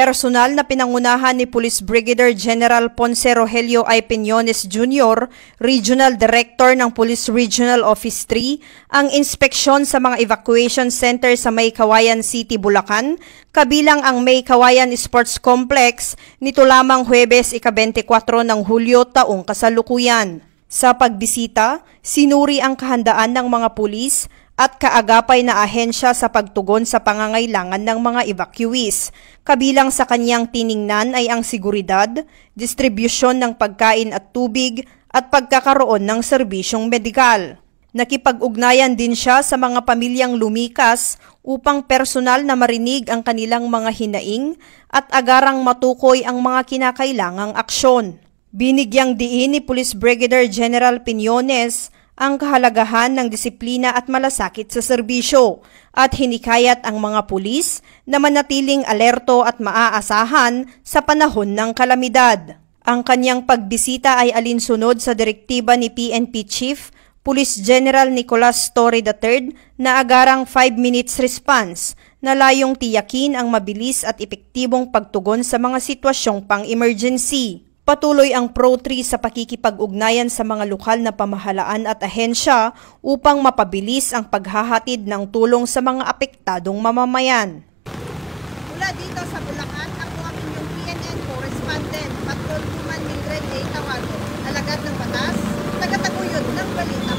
personal na pinangunahan ni Police Brigadier General Ponce Rogelio I. Piñones Jr., Regional Director ng Police Regional Office 3, ang inspeksyon sa mga evacuation center sa May Kawayan City, Bulacan, kabilang ang May Kawayan Sports Complex nito lamang Huwebes ika-24 ng Hulyo taong kasalukuyan. Sa pagbisita, sinuri ang kahandaan ng mga pulis at kaagapay na ahensya sa pagtugon sa pangangailangan ng mga evacuees. Kabilang sa kanyang tiningnan ay ang seguridad, distribusyon ng pagkain at tubig at pagkakaroon ng serbisyong medikal. Nakipag-ugnayan din siya sa mga pamilyang lumikas upang personal na marinig ang kanilang mga hinaing at agarang matukoy ang mga kinakailangang aksyon. Binigyang diin ni Police Brigadier General Piñones ang kahalagahan ng disiplina at malasakit sa serbisyo at hinikayat ang mga pulis na manatiling alerto at maaasahan sa panahon ng kalamidad. Ang kanyang pagbisita ay alinsunod sa direktiba ni PNP Chief Police General Nicolas Torre III na agarang 5 minutes response na layong tiyakin ang mabilis at epektibong pagtugon sa mga sitwasyong pang-emergency. Patuloy ang Pro-3 sa pakikipag-ugnayan sa mga lokal na pamahalaan at ahensya upang mapabilis ang paghahatid ng tulong sa mga apektadong mamamayan. Mula dito sa Bulacan, ako ang inyong PNN correspondent, Patrol Woman Mildred A. Tawago, alagad ng batas, tagataguyod ng balita.